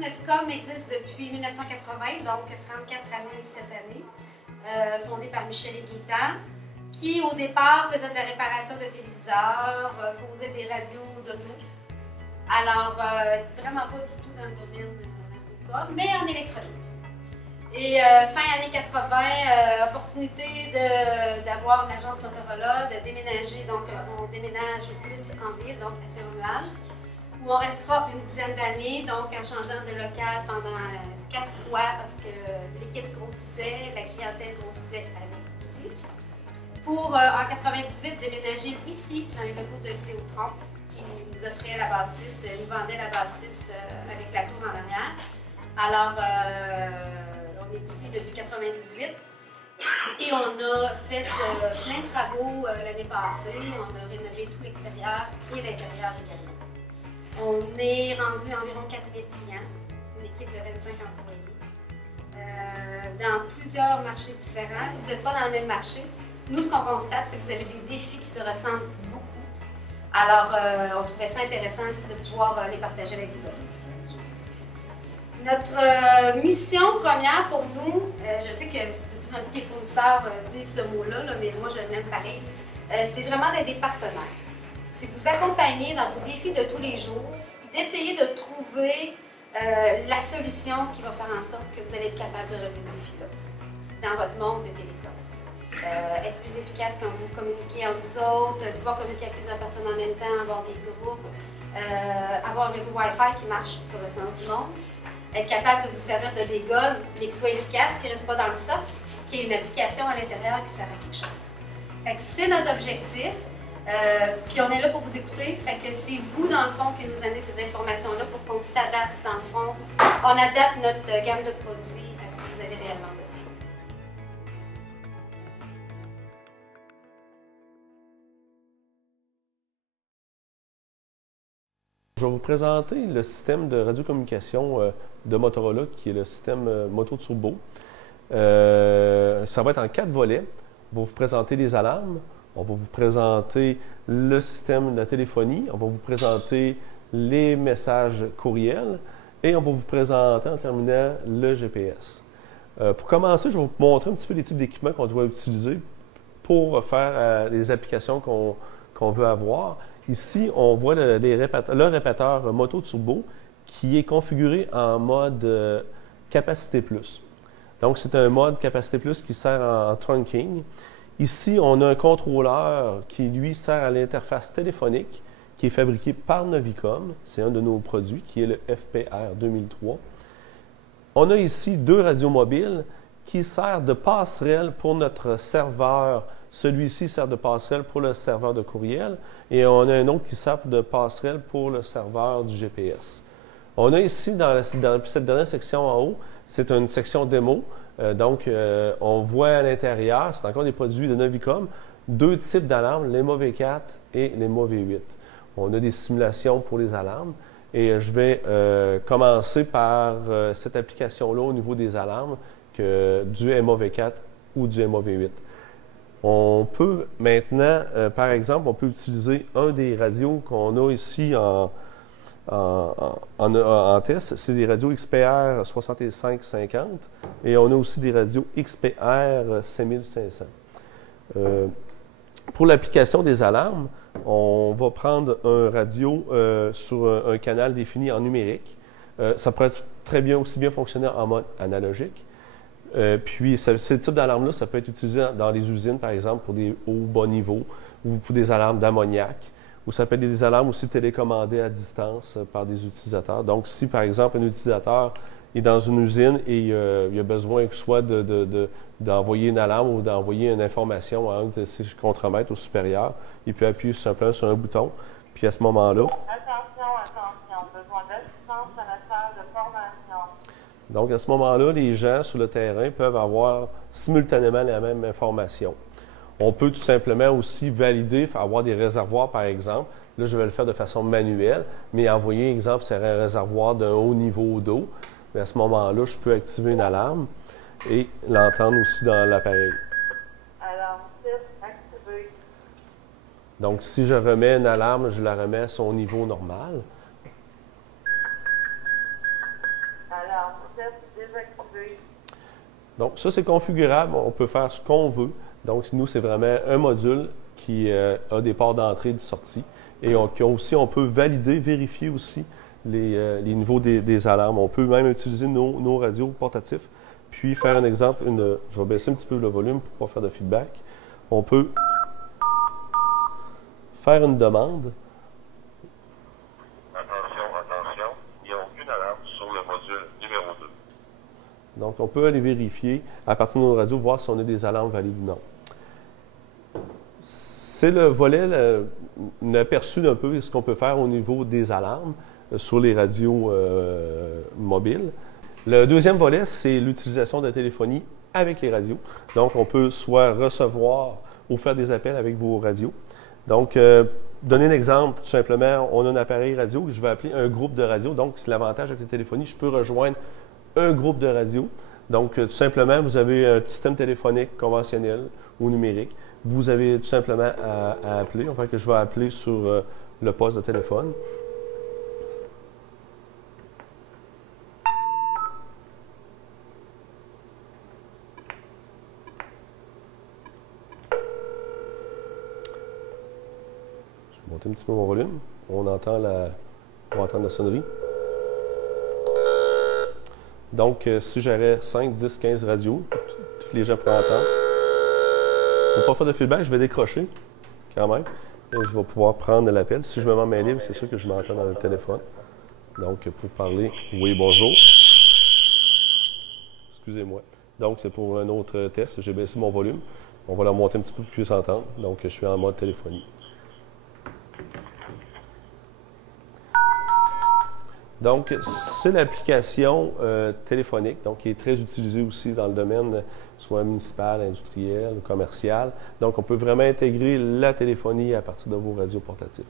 Novicom existe depuis 1980, donc 34 années cette année, fondé par Michel Guitard, qui au départ faisait de la réparation de téléviseurs, posait des radios d'audio. Alors, vraiment pas du tout dans le domaine Radiocom, mais en électronique. Et fin années 80, opportunité d'avoir une agence Motorola, de déménager, donc on déménage plus en ville, donc à Saint-Romuald, où on restera une dizaine d'années, donc en changeant de local pendant 4 fois parce que l'équipe grossissait, la clientèle grossissait avec aussi. Pour en 98 déménager ici, dans les locaux de Vidéotron, qui nous offrait la bâtisse, nous vendait la bâtisse avec la tour en arrière. Alors, on est ici depuis 98 et on a fait plein de travaux l'année passée. On a rénové tout l'extérieur et l'intérieur également. On est rendu à environ 4000 clients, une équipe de 25 employés, dans plusieurs marchés différents. Si vous n'êtes pas dans le même marché, nous, ce qu'on constate, c'est que vous avez des défis qui se ressemblent beaucoup. Alors, on trouvait ça intéressant de pouvoir les partager avec vous autres. Notre mission première pour nous, je sais que de plus en plus les fournisseurs disent ce mot-là, mais moi je l'aime pareil, c'est vraiment d'être des partenaires. C'est vous accompagner dans vos défis de tous les jours, d'essayer de trouver la solution qui va faire en sorte que vous allez être capable de relever ces défis-là dans votre monde de téléphone. Être plus efficace quand vous communiquez entre vous autres, pouvoir communiquer avec plusieurs personnes en même temps, avoir des groupes, avoir un réseau Wi-Fi qui marche sur le sens du monde. Être capable de vous servir de des gommes, mais qui soit efficace, qui ne reste pas dans le socle, qui ait une application à l'intérieur qui sert à quelque chose. Fait que c'est notre objectif, puis on est là pour vous écouter. Fait que c'est vous, dans le fond, qui nous amenez ces informations-là pour qu'on s'adapte, dans le fond. On adapte notre gamme de produits à ce que vous avez réellement besoin. Je vais vous présenter le système de radiocommunication de Motorola, qui est le système Moto Turbo. Ça va être en 4 volets. On va vous présenter les alarmes, on va vous présenter le système de la téléphonie, on va vous présenter les messages courriels et on va vous présenter en terminant le GPS. Pour commencer, je vais vous montrer un petit peu les types d'équipements qu'on doit utiliser pour faire les applications qu'on veut avoir. Ici, on voit le répéteur Moto Turbo qui est configuré en mode capacité plus. Donc, c'est un mode capacité plus qui sert en trunking. Ici, on a un contrôleur qui, lui, sert à l'interface téléphonique qui est fabriqué par Novicom. C'est un de nos produits qui est le FPR 2003. On a ici 2 radios mobiles qui servent de passerelle pour notre serveur. Celui-ci sert de passerelle pour le serveur de courriel et on a un autre qui sert de passerelle pour le serveur du GPS. On a ici, dans cette dernière section en haut, c'est une section démo. On voit à l'intérieur, c'est encore des produits de Novicom, 2 types d'alarmes, les V4 et les V8. On a des simulations pour les alarmes et je vais commencer par cette application-là au niveau des alarmes du MAV4 ou du MAV8. On peut maintenant, par exemple, on peut utiliser un des radios qu'on a ici en test. C'est des radios XPR 6550 et on a aussi des radios XPR 5500. Pour l'application des alarmes, on va prendre un radio sur un canal défini en numérique. Ça pourrait très bien, aussi bien fonctionner en mode analogique. Puis, ce type d'alarme-là, ça peut être utilisé dans les usines, par exemple, pour des hauts bas niveaux ou pour des alarmes d'ammoniac. Ou ça peut être des alarmes aussi télécommandées à distance par des utilisateurs. Donc, si, par exemple, un utilisateur est dans une usine et il a besoin soit d'envoyer une alarme ou d'envoyer une information à un de ses contremaîtres au supérieur, il peut appuyer simplement sur un bouton. Puis, à ce moment-là... Attention, besoin d'assistance à la salle de formation. Donc, à ce moment-là, les gens sur le terrain peuvent avoir simultanément la même information. On peut tout simplement aussi valider, avoir des réservoirs, par exemple. Là, je vais le faire de façon manuelle, mais envoyer, exemple, c'est un réservoir d'un haut niveau d'eau. Mais à ce moment-là, je peux activer une alarme et l'entendre aussi dans l'appareil. Alarme 6 activée. Donc, si je remets une alarme, je la remets à son niveau normal. test désactivé. Donc, ça, c'est configurable. On peut faire ce qu'on veut. Donc, nous, c'est vraiment un module qui a des ports d'entrée et de sortie. Et on peut valider, vérifier aussi les niveaux des alarmes. On peut même utiliser nos radios portatifs. Puis, faire un exemple. Je vais baisser un petit peu le volume pour ne pas faire de feedback. On peut faire une demande. Attention, il n'y a aucune alarme sur le module numéro 2. Donc, on peut aller vérifier à partir de nos radios, voir si on a des alarmes valides ou non. C'est le volet, un aperçu d'un peu de ce qu'on peut faire au niveau des alarmes sur les radios mobiles. Le deuxième volet, c'est l'utilisation de la téléphonie avec les radios. Donc, on peut soit recevoir ou faire des appels avec vos radios. Donc, donner un exemple, tout simplement, on a un appareil radio que je vais appeler un groupe de radio. Donc, c'est l'avantage avec la téléphonie, je peux rejoindre un groupe de radio. Donc, tout simplement, vous avez un système téléphonique conventionnel ou numérique. Vous avez tout simplement à appeler. Enfin, que je vais appeler sur le poste de téléphone. Je vais monter un petit peu mon volume. On va entendre la sonnerie. Donc, si j'aurais 5, 10, 15 radios, tous les gens pourraient entendre. Pour ne pas faire de feedback, je vais décrocher quand même. Et je vais pouvoir prendre l'appel. Si je me mets en main libre, c'est sûr que je m'entends dans le téléphone. Donc, pour parler, oui, bonjour. Excusez-moi. Donc, c'est pour un autre test. J'ai baissé mon volume. On va leur monter un petit peu pour qu'ils puissent entendre. Donc, je suis en mode téléphonie. Donc, c'est l'application téléphonique, donc qui est très utilisée aussi dans le domaine soit municipal, industriel ou commercial. Donc, on peut vraiment intégrer la téléphonie à partir de vos radios portatifs.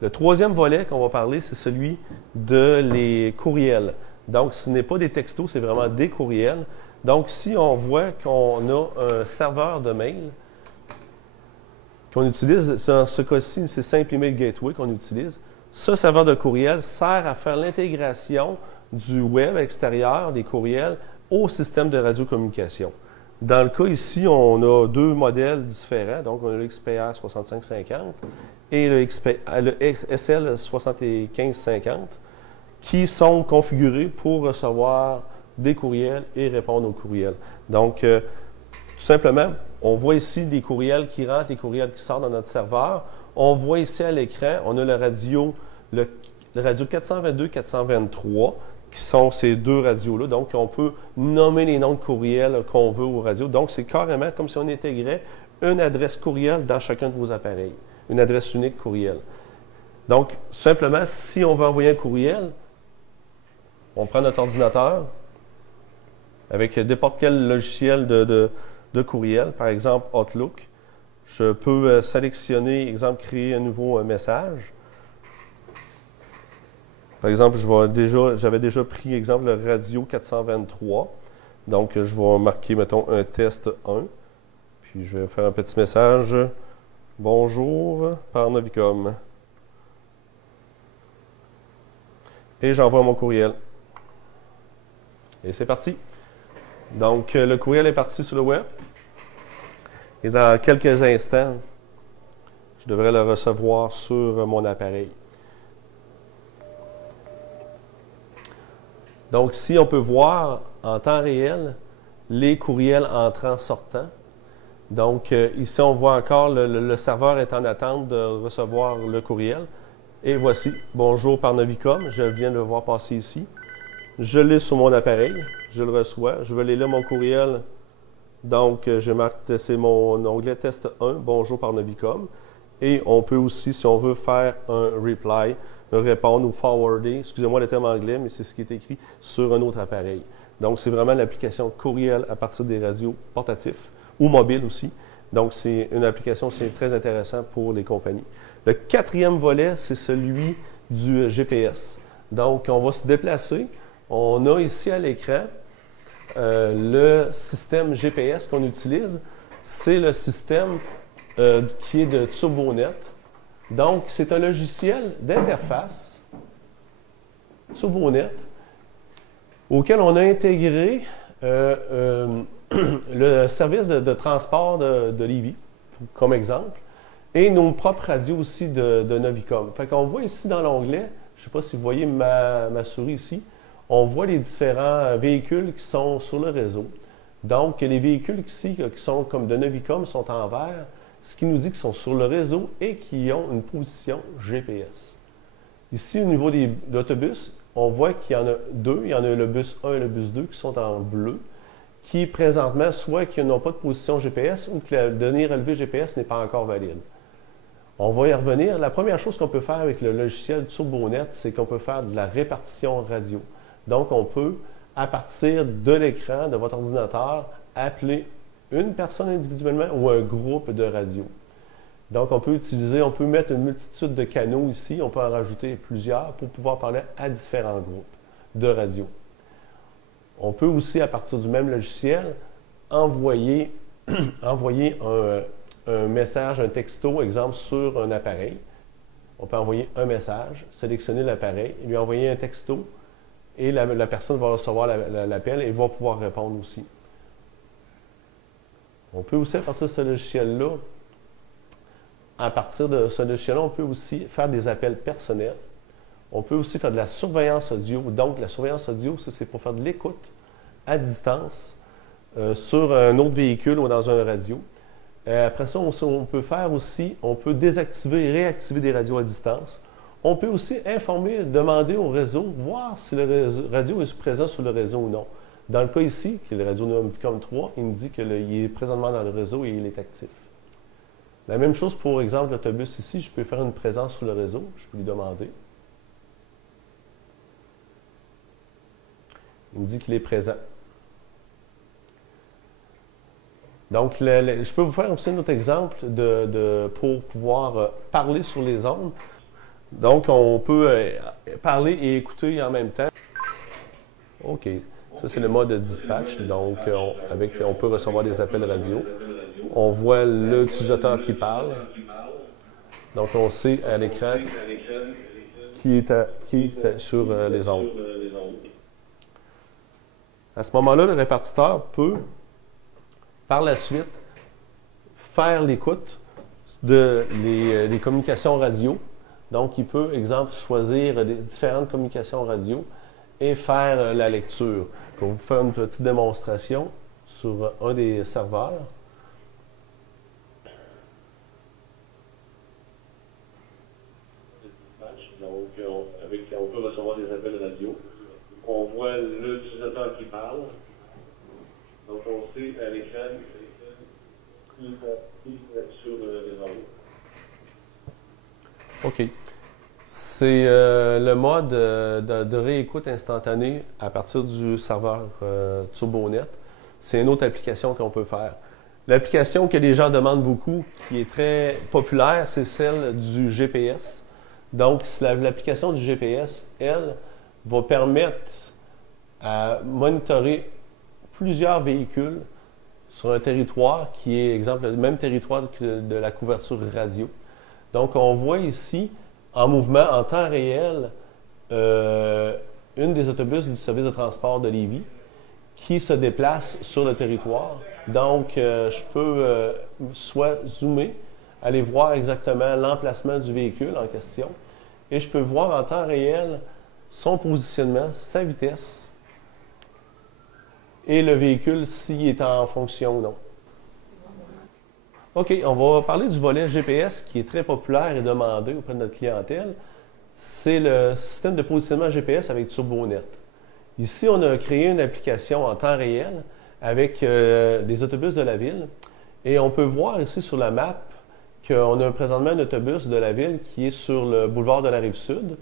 Le troisième volet qu'on va parler, c'est celui de les courriels. Donc, ce n'est pas des textos, c'est vraiment des courriels. Donc, si on voit qu'on a un serveur de mail qu'on utilise, dans ce cas-ci, c'est Simple Email Gateway qu'on utilise. Ce serveur de courriel sert à faire l'intégration du web extérieur, des courriels, au système de radiocommunication. Dans le cas ici, on a deux modèles différents. Donc, on a le XPR 6550 et le SL 7550 qui sont configurés pour recevoir des courriels et répondre aux courriels. Donc, tout simplement, on voit ici les courriels qui rentrent, les courriels qui sortent dans notre serveur. On voit ici à l'écran, on a le radio 422-423, qui sont ces deux radios-là. Donc, on peut nommer les noms de courriels qu'on veut aux radios. Donc, c'est carrément comme si on intégrait une adresse courriel dans chacun de vos appareils, une adresse unique courriel. Donc, simplement, si on veut envoyer un courriel, on prend notre ordinateur avec n'importe quel logiciel de courriel, par exemple Outlook. Je peux sélectionner, exemple, créer un nouveau message. Par exemple, j'avais déjà pris, exemple, le radio 423. Donc, je vais marquer, mettons, un test 1. Puis, je vais faire un petit message. Bonjour, par Novicom. Et j'envoie mon courriel. Et c'est parti. Donc, le courriel est parti sur le web. Et dans quelques instants, je devrais le recevoir sur mon appareil. Donc, ici, on peut voir en temps réel les courriels entrants-sortants. Donc, ici, on voit encore le serveur est en attente de recevoir le courriel. Et voici, bonjour par Novicom, je viens de le voir passer ici. Je l'ai sur mon appareil, je le reçois, je vais aller là mon courriel. Donc, je marque, c'est mon onglet test 1, bonjour par Novicom. Et on peut aussi, si on veut faire un reply, répondre ou forwarder, excusez-moi le terme anglais, mais c'est ce qui est écrit sur un autre appareil. Donc, c'est vraiment l'application courriel à partir des radios portatifs ou mobiles aussi. Donc, c'est une application, c'est très intéressant pour les compagnies. Le quatrième volet, c'est celui du GPS. Donc, on va se déplacer. On a ici à l'écran le système GPS qu'on utilise. C'est le système qui est de TurboNet. Donc, c'est un logiciel d'interface TurboNet auquel on a intégré le service de transport de Lévis, comme exemple, et nos propres radios aussi de Novicom. Fait qu'on voit ici dans l'onglet, je ne sais pas si vous voyez ma souris ici, on voit les différents véhicules qui sont sur le réseau. Donc, les véhicules ici qui sont comme de Novicom sont en vert, ce qui nous dit qu'ils sont sur le réseau et qui ont une position GPS. Ici, au niveau de l'autobus, on voit qu'il y en a deux. Il y en a le bus 1 et le bus 2 qui sont en bleu, qui présentement, soit qu'ils n'ont pas de position GPS ou que la donnée relevée GPS n'est pas encore valide. On va y revenir. La première chose qu'on peut faire avec le logiciel TurboNet, c'est qu'on peut faire de la répartition radio. Donc, on peut, à partir de l'écran de votre ordinateur, appeler une personne individuellement ou un groupe de radios. Donc, on peut mettre une multitude de canaux ici, on peut en rajouter plusieurs pour pouvoir parler à différents groupes de radios. On peut aussi, à partir du même logiciel, envoyer un message, un texto, exemple, sur un appareil. On peut envoyer un message, sélectionner l'appareil, lui envoyer un texto, et la personne va recevoir l'appel et va pouvoir répondre aussi. On peut aussi, à partir de ce logiciel-là, on peut aussi faire des appels personnels. On peut aussi faire de la surveillance audio. Donc, la surveillance audio, c'est pour faire de l'écoute à distance sur un autre véhicule ou dans un radio. Après ça, on peut désactiver et réactiver des radios à distance. On peut aussi demander au réseau, voir si le radio est présent sur le réseau ou non. Dans le cas ici, qui est le radio Novicom 3, il me dit qu'il est présentement dans le réseau et il est actif. La même chose pour exemple l'autobus ici, je peux faire une présence sur le réseau, je peux lui demander. Il me dit qu'il est présent. Donc, je peux vous faire aussi un autre exemple pour pouvoir parler sur les ondes. Donc, on peut parler et écouter en même temps. OK. Ça, c'est le mode de dispatch. Donc, on peut recevoir des appels radio. On voit l'utilisateur qui parle. Donc, on sait à l'écran qui est sur les ondes. À ce moment-là, le répartiteur peut, par la suite, faire l'écoute des communications radio. Donc, il peut, exemple, choisir différentes communications radio et faire la lecture. Je vais vous faire une petite démonstration sur un des serveurs. Donc, on peut recevoir des appels radio. On voit l'utilisateur qui parle. Donc, on sait à l'écran qui est sur les ondes. OK. C'est le mode de réécoute instantanée à partir du serveur TurboNet. C'est une autre application qu'on peut faire. L'application que les gens demandent beaucoup, qui est très populaire, c'est celle du GPS. Donc, l'application du GPS, elle, va permettre à monitorer plusieurs véhicules sur un territoire qui est, exemple, le même territoire que de la couverture radio. Donc, on voit ici, en mouvement, en temps réel, une des autobus du service de transport de Lévis qui se déplace sur le territoire. Donc, je peux soit zoomer, aller voir exactement l'emplacement du véhicule en question, et je peux voir en temps réel son positionnement, sa vitesse, et le véhicule s'il est en fonction ou non. OK, on va parler du volet GPS qui est très populaire et demandé auprès de notre clientèle. C'est le système de positionnement GPS avec TurboNet. Ici, on a créé une application en temps réel avec des autobus de la ville. Et on peut voir ici sur la map qu'on a présentement un autobus de la ville qui est sur le boulevard de la Rive-Sud.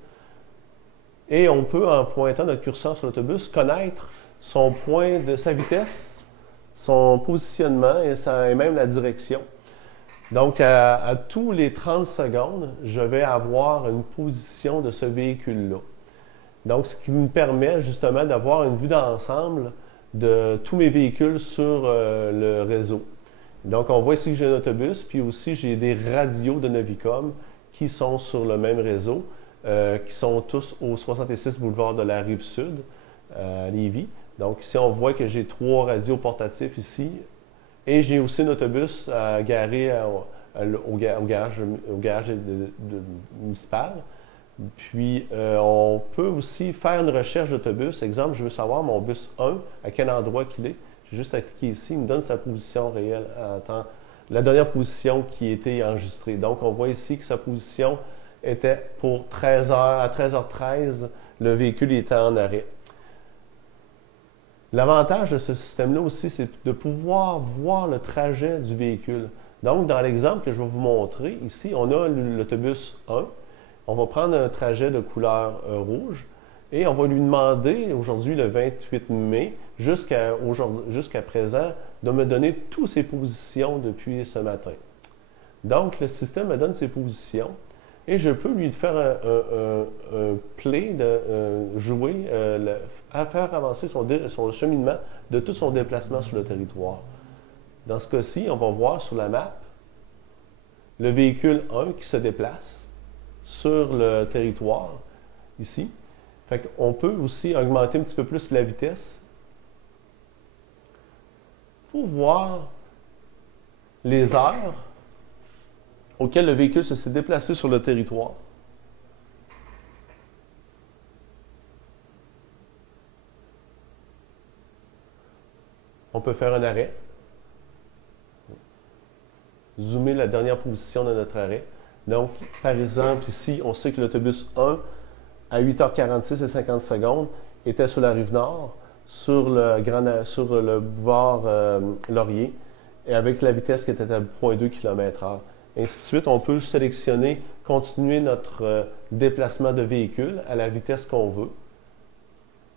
Et on peut, en pointant notre curseur sur l'autobus, connaître son point de sa vitesse, son positionnement et même la direction. Donc, à tous les 30 secondes, je vais avoir une position de ce véhicule-là. Donc, ce qui me permet justement d'avoir une vue d'ensemble de tous mes véhicules sur le réseau. Donc, on voit ici que j'ai un autobus, puis aussi j'ai des radios de Novicom qui sont sur le même réseau, qui sont tous au 66 boulevard de la Rive-Sud. à Lévis. Donc ici, on voit que j'ai 3 radios portatifs ici. Et j'ai aussi un autobus garé au garage municipal. Puis, on peut aussi faire une recherche d'autobus. Exemple, je veux savoir mon bus 1, à quel endroit qu'il est. J'ai juste à cliquer ici, il me donne sa position réelle en temps, la dernière position qui a été enregistrée. Donc, on voit ici que sa position était pour 13h, à 13h13, le véhicule était en arrêt. L'avantage de ce système-là aussi, c'est de pouvoir voir le trajet du véhicule. Donc, dans l'exemple que je vais vous montrer, ici, on a l'autobus 1. On va prendre un trajet de couleur rouge et on va lui demander, aujourd'hui, le 28 mai, jusqu'à présent, de me donner toutes ses positions depuis ce matin. Donc, le système me donne ses positions et je peux lui faire un play, jouer, à faire avancer son cheminement de tout son déplacement sur le territoire. Dans ce cas-ci, on va voir sur la map le véhicule 1 qui se déplace sur le territoire, ici. Fait qu'on peut aussi augmenter un petit peu plus la vitesse pour voir les heures auxquelles le véhicule s'est déplacé sur le territoire. On peut faire un arrêt. Zoomer la dernière position de notre arrêt. Donc, par exemple, ici, on sait que l'autobus 1, à 8h46 et 50 secondes, était sur la rive nord, sur le boulevard Laurier, et avec la vitesse qui était à 0,2 km/h. Ainsi de suite, on peut sélectionner, continuer notre déplacement de véhicule à la vitesse qu'on veut.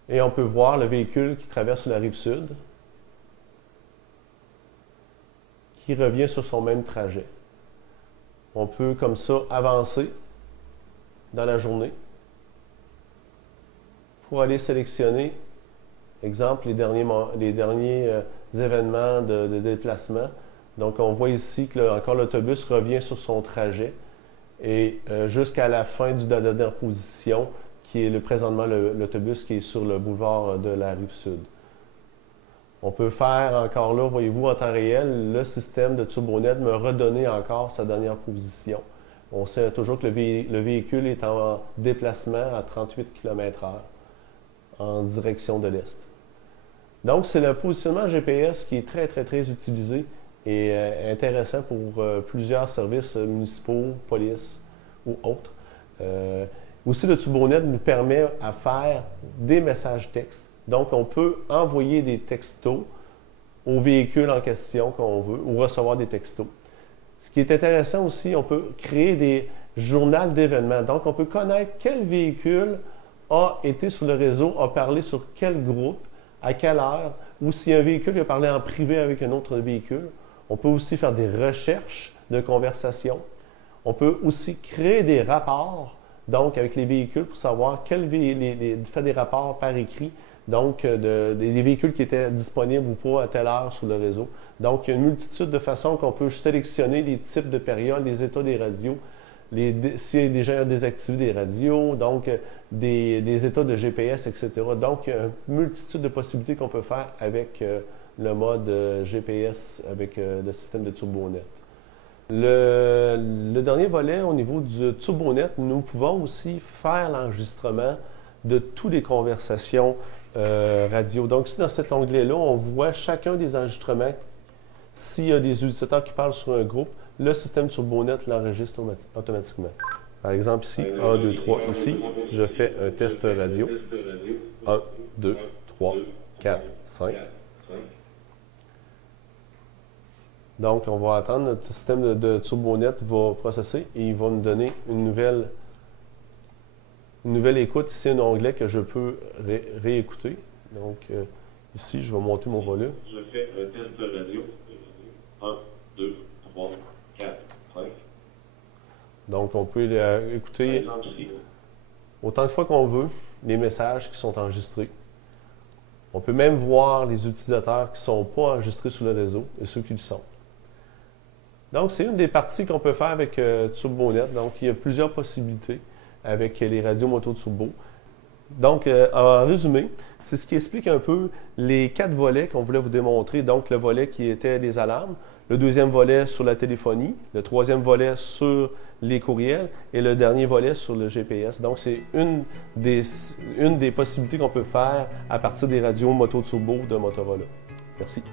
Et on peut voir le véhicule qui traverse la rive sud, qui revient sur son même trajet. On peut, comme ça, avancer dans la journée pour aller sélectionner, exemple, les derniers événements de déplacement. Donc, on voit ici que encore l'autobus revient sur son trajet et jusqu'à la fin de la dernière position, qui est présentement l'autobus qui est sur le boulevard de la Rive-Sud. On peut faire encore là, voyez-vous, en temps réel, le système de TurboNet me redonner encore sa dernière position. On sait toujours que le véhicule est en déplacement à 38 km/h en direction de l'est. Donc, c'est le positionnement GPS qui est très, très, très utilisé et intéressant pour plusieurs services municipaux, police ou autres. Aussi, le TurboNet nous permet à faire des messages textes. Donc, on peut envoyer des textos au véhicule en question qu'on veut ou recevoir des textos. Ce qui est intéressant aussi, on peut créer des journaux d'événements. Donc, on peut connaître quel véhicule a été sur le réseau, a parlé sur quel groupe, à quelle heure, ou si un véhicule a parlé en privé avec un autre véhicule. On peut aussi faire des recherches de conversation. On peut aussi créer des rapports, donc avec les véhicules, pour savoir faire des rapports par écrit. Donc, des véhicules qui étaient disponibles ou pas à telle heure sur le réseau. Donc, il y a une multitude de façons qu'on peut sélectionner les types de périodes, les états des radios, s'il y a déjà désactivé des radios, donc des états de GPS, etc. Donc, il y a une multitude de possibilités qu'on peut faire avec le mode GPS, avec le système de TurboNet. Le dernier volet, au niveau du TurboNet, nous pouvons aussi faire l'enregistrement de toutes les conversations radio. Donc, ici, dans cet onglet-là, on voit chacun des enregistrements. S'il y a des utilisateurs qui parlent sur un groupe, le système TurboNet l'enregistre automatiquement. Par exemple, ici, 1, 2, 3, ici, je fais un test radio. 1, 2, 3, 4, 5. Donc, on va attendre, notre système de TurboNet va processer et il va nous donner une nouvelle écoute. Ici, un onglet que je peux réécouter. Donc, ici, je vais monter mon volume. Je fais un test de radio. 1, 2, 3, 4, 5. Donc, on peut écouter autant de fois qu'on veut les messages qui sont enregistrés. On peut même voir les utilisateurs qui ne sont pas enregistrés sur le réseau et ceux qui le sont. Donc, c'est une des parties qu'on peut faire avec TurboNet. Donc, il y a plusieurs possibilités avec les radios moto turbo. Donc, en résumé, c'est ce qui explique un peu les 4 volets qu'on voulait vous démontrer. Donc, le volet qui était les alarmes, le deuxième volet sur la téléphonie, le troisième volet sur les courriels et le dernier volet sur le GPS. Donc, c'est une des possibilités qu'on peut faire à partir des radios moto turbo de Motorola. Merci.